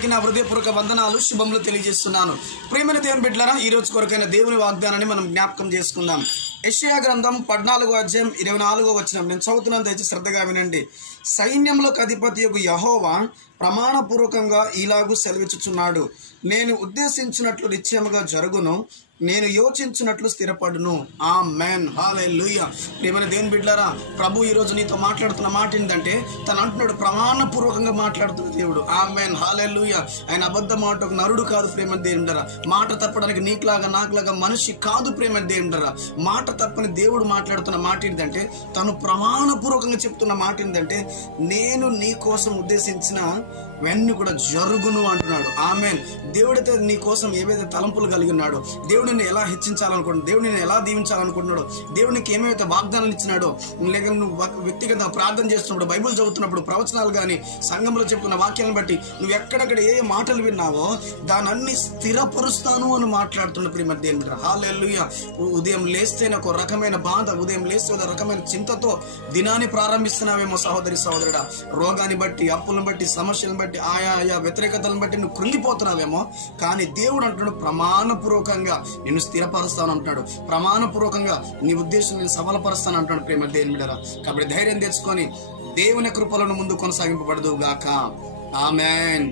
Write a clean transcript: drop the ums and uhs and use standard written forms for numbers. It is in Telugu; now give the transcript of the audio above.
అందరికీ నా హృదయపూర్వక వందనాలు శుభములు తెలియజేస్తున్నాను. ప్రియమైన దేవుని బిడ్డలారా, ఈ రోజు కొరకైన దేవుని వాగ్దానాన్ని మనం జ్ఞాపకం చేసుకుందాం. యెషయా గ్రంథం 14వ అధ్యాయం 24వ వచనం నేను చదువుతున్నాను, దయచేసి శ్రద్ధగా వినండి. సైన్యములకు అధిపతియగు యెహోవా ప్రమాణపూర్వకంగా ఇలాగూ సెలవిచ్చుచున్నాడు, నేను ఉద్దేశించినట్లు నిశ్చయముగా జరుగును, నేను యోచించినట్లు స్థిరపడును. ఆమేన్, హల్లెలూయా. ప్రియమైన దేవుని బిడ్డలారా, ప్రభు ఈ రోజు నీతో మాట్లాడుతున్న మాట ఏంటంటే, తను అంటున్నాడు ప్రమాణపూర్వకంగా మాట్లాడుతున్న దేవుడు. ఆమేన్, హల్లెలూయా. ఆయన అబద్ధం మాటకు నరుడు కాదు. ప్రియమైన దేవుని బిడ్డలారా, మాట తప్పడానికి నీకులాగా నాకులాగా మనిషి కాదు. ప్రియమైన దేవుని బిడ్డలారా, మాట తప్పని దేవుడు మాట్లాడుతున్న మాట ఏంటంటే, తను ప్రమాణపూర్వకంగా చెప్తున్న మాట ఏంటంటే, నేను నీ కోసం ఉద్దేశించిన వెన్ను కూడా జరుగును అంటున్నాడు. ఆమేన్. దేవుడితే నీ కోసం ఏవైతే తలంపులు కలిగి ఉన్నాడో, దేవుడు నిన్ను ఎలా హెచ్చించాలనుకుంటున్నాడు, దేవుడు నిన్ను ఎలా దీవించాలనుకుంటున్నాడో, దేవునికి ఏమైతే వాగ్దానాలు ఇచ్చినాడో, లేక నువ్వు వ్యక్తిగత ప్రార్థన చేస్తున్నప్పుడు, బైబిల్ చదువుతున్నప్పుడు, ప్రవచనాలు కానీ సంఘంలో చెప్తున్న వాక్యాలను బట్టి నువ్వు ఎక్కడెక్కడ ఏ మాటలు విన్నావో దానన్ని స్థిరపరుస్తాను అని మాట్లాడుతున్న ప్రియమైన దేవుని బిడ్డ. హల్లెలూయా. ఉదయం లేస్తే నాకు రకమైన బాధ, ఉదయం లేస్తే ఒక రకమైన చింతతో దినాన్ని ప్రారంభిస్తున్నావేమో సహోదరి సహోదరుడా. రోగాన్ని బట్టి, అప్పులను బట్టి, సమస్యలను బట్టి, ఆయా వ్యతిరేకతలను బట్టి నువ్వు కృంగిపోతున్నావేమో, కానీ దేవుడు అంటున్నాడు ప్రమాణపూర్వకంగా నిన్ను స్థిరపరుస్తాను అంటున్నాడు. ప్రమాణపూర్వకంగా నీ ఉద్దేశం నేను సఫలపరుస్తాను అంటున్నాడు ప్రేమ దేవుని బిడ్డలారా. కాబట్టి ధైర్యం తెచ్చుకొని దేవుని కృపలను ముందు కొనసాగింపబడదు గాక. ఆమేన్.